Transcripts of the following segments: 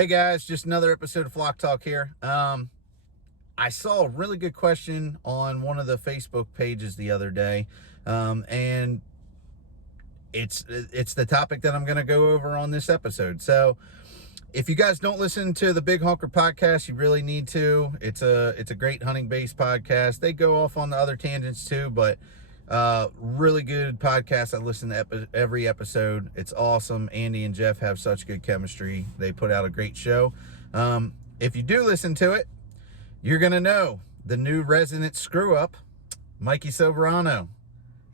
Hey guys, just another episode of Flock Talk here. I saw a really good question on one of the Facebook pages the other day, and it's the topic that I'm going to go over on this episode. So, if you guys don't listen to the Big Honker podcast, you really need to. It's a great hunting based podcast. They go off on the other tangents too, but really good podcast. I listen to every episode. It's awesome. Andy and Jeff have such good chemistry. They put out a great show. If you do listen to it, you're gonna know the new resident screw up, Mikey Soberano.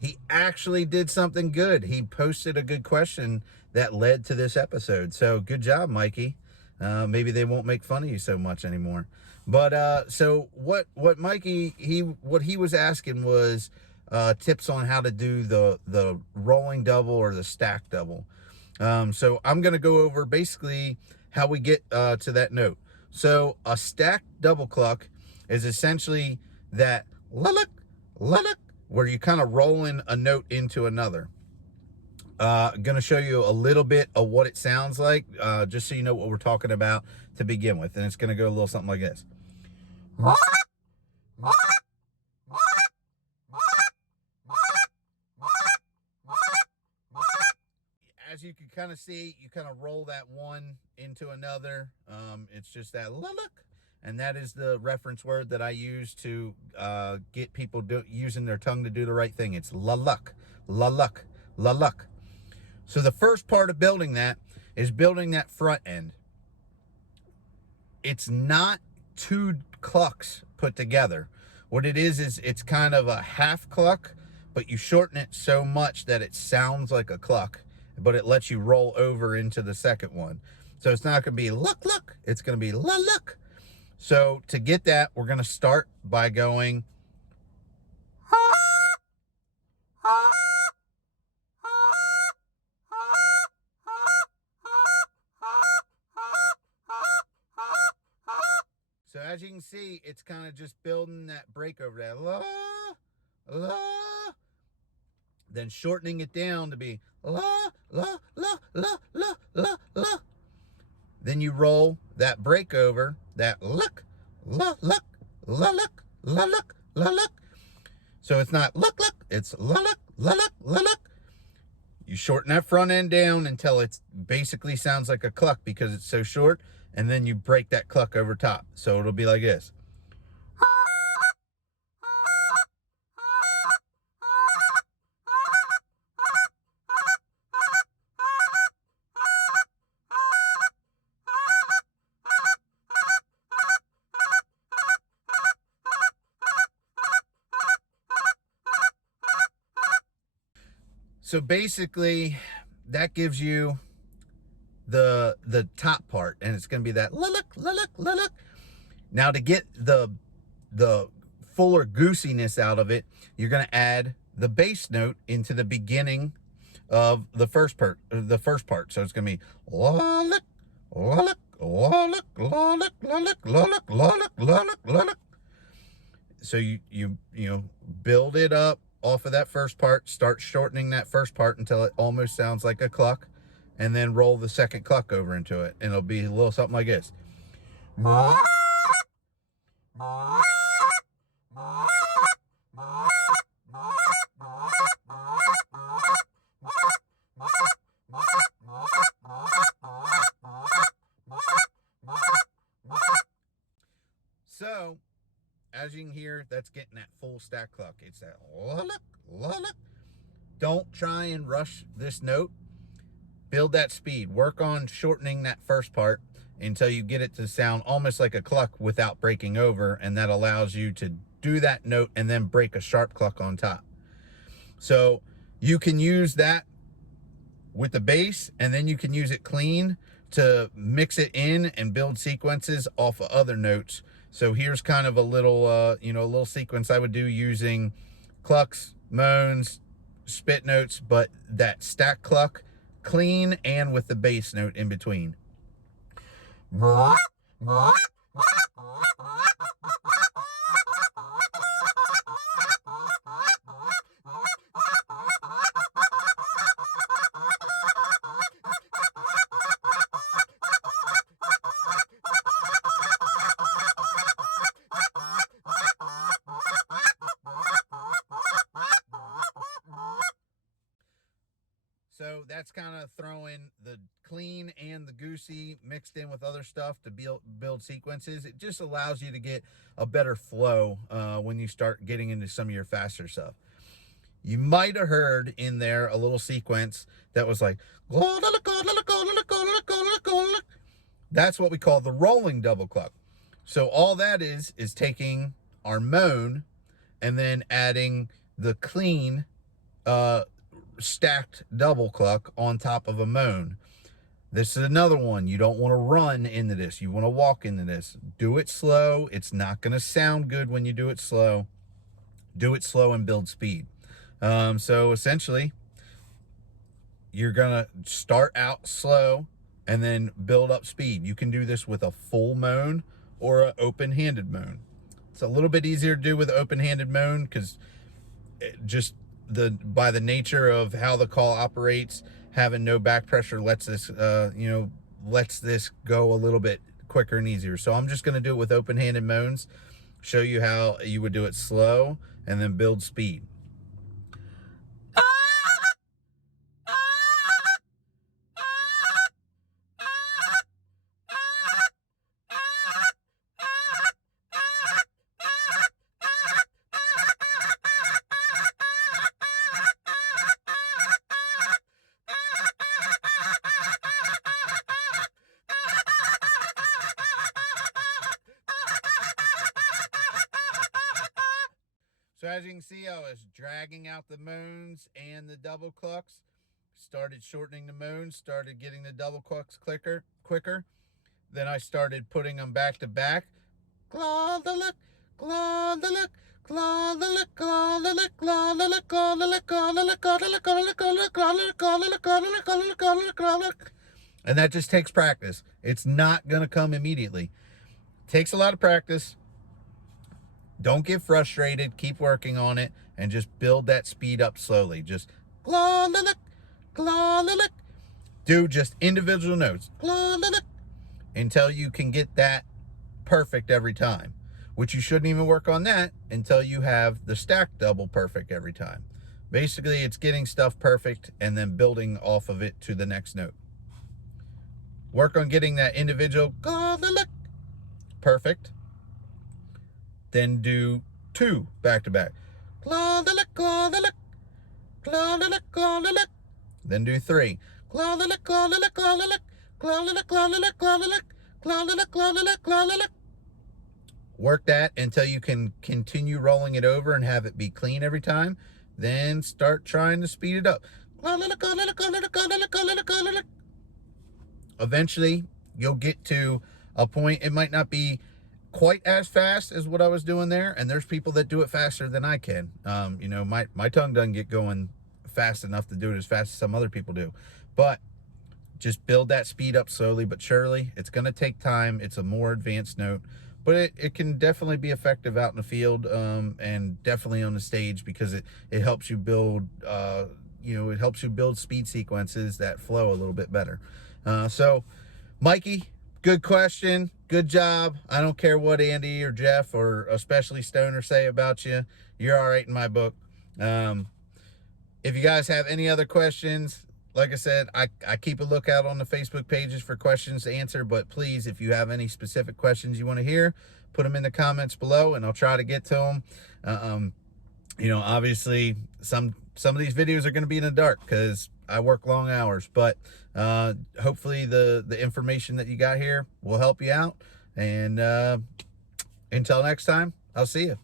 He actually did something good. He posted a good question that led to this episode. So good job, Mikey. Maybe they won't make fun of you so much anymore. But so what Mikey what he was asking was tips on how to do the rolling double or the stack double. So I'm gonna go over basically how we get to that note. So a stacked double cluck is essentially that lulluk, lulluk, where you kind of rolling a note into another. I'm going to show you a little bit of what it sounds like, just so you know what we're talking about to begin with. And it's going to go a little something like this. As you can kind of see, you kind of roll that one into another. It's just that lulluk. And that is the reference word that I use to get people using their tongue to do the right thing. It's lulluk, lulluk, lulluk. So the first part of building that is building that front end. It's not two clucks put together. What it is it's kind of a half cluck, but you shorten it so much that it sounds like a cluck, but it lets you roll over into the second one. So it's not going to be luck, luck. It's going to be luck. So to get that, we're going to start by going so as you can see, it's kind of just building that break over that la, la, then shortening it down to be la, la, la, la, la, la, la. Then you roll that break over, that luck, la, luck, la, luck, la, luck, la, luck. So it's not luck, luck, it's la, luck, la, luck, la, luck. You shorten that front end down until it basically sounds like a cluck because it's so short, and then you break that cluck over top. So it'll be like this. So basically, that gives you the top part, and it's going to be that lulluk, lulluk, lulluk. Now to get the fuller goosiness out of it, you're going to add the bass note into the beginning of the first part. So it's going to be lulluk, lulluk, lulluk, lulluk, lulluk, lulluk, lulluk, lulluk, lulluk. So you build it up off of that first part, start shortening that first part until it almost sounds like a cluck, and then roll the second cluck over into it, and it'll be a little something like this. So as you can hear, that's getting that full stack cluck. It's that lulluk, lulluk. Don't try and rush this note. Build that speed. Work on shortening that first part until you get it to sound almost like a cluck without breaking over, and that allows you to do that note and then break a sharp cluck on top. So you can use that with the bass, and then you can use it clean to mix it in and build sequences off of other notes. So here's kind of a little, a little sequence I would do using clucks, moans, spit notes, but that stack cluck, clean and with the bass note in between. that's kind of throwing the clean and the goosey mixed in with other stuff to build sequences. It just allows you to get a better flow when you start getting into some of your faster stuff. You might have heard in there a little sequence that was like, that's what we call the rolling double cluck. So all that is taking our moan and then adding the clean stacked double cluck on top of a moan. This is another one. You don't want to run into this. You want to walk into this. Do it slow. It's not going to sound good when you do it slow. Do it slow and build speed. So essentially, you're going to start out slow and then build up speed. You can do this with a full moan or an open-handed moan. It's a little bit easier to do with open-handed moan because just by the nature of how the call operates, having no back pressure lets this lets this go a little bit quicker and easier. So I'm just going to do it with open-handed moans, show you how you would do it slow and then build speed. So as you can see, I was dragging out the moans and the double clucks, started shortening the moans, started getting the double clucks quicker. Then I started putting them back to back. Claw the lick, claw the lick, claw the lick, claw the lick, claw the lick, claw the lick, claw the lick, claw the lick, claw the lick, claw the lick, claw the lick, claw the lick, claw the lick, claw the lick, claw the lick, claw the lick. And that just takes practice. It's not going to come immediately. It takes a lot of practice. Don't get frustrated. Keep working on it and just build that speed up slowly. Just claw the lick, claw the lick. Do just individual notes, claw the lick, until you can get that perfect every time, which you shouldn't even work on that until you have the stacked double perfect every time. Basically, it's getting stuff perfect and then building off of it to the next note. Work on getting that individual claw the lick perfect. Then do 2 back to back. Claw the lick, claw the lick, claw the lick, claw the lick. Then do 3. Claw the lick, claw the lick, claw the lick, claw the lick, claw the lick, claw the lick, claw the lick, claw the lick, claw the lick. Work that until you can continue rolling it over and have it be clean every time. Then start trying to speed it up. Claw the lick, claw the lick, claw the lick, claw the lick, claw the lick, claw the lick. Eventually, you'll get to a point, it might not be quite as fast as what I was doing there, and there's people that do it faster than I can. My tongue doesn't get going fast enough to do it as fast as some other people do, but just build that speed up slowly but surely. It's going to take time. It's a more advanced note, but it can definitely be effective out in the field, and definitely on the stage, because it helps you build it helps you build speed sequences that flow a little bit better. So Mikey, good question. Good job. I don't care what Andy or Jeff or especially Stoner say about you. You're all right in my book. If you guys have any other questions, like I said, I keep a lookout on the Facebook pages for questions to answer. But please, if you have any specific questions you want to hear, put them in the comments below and I'll try to get to them. Obviously, some of these videos are going to be in the dark because I work long hours, but hopefully the information that you got here will help you out. And until next time, I'll see you.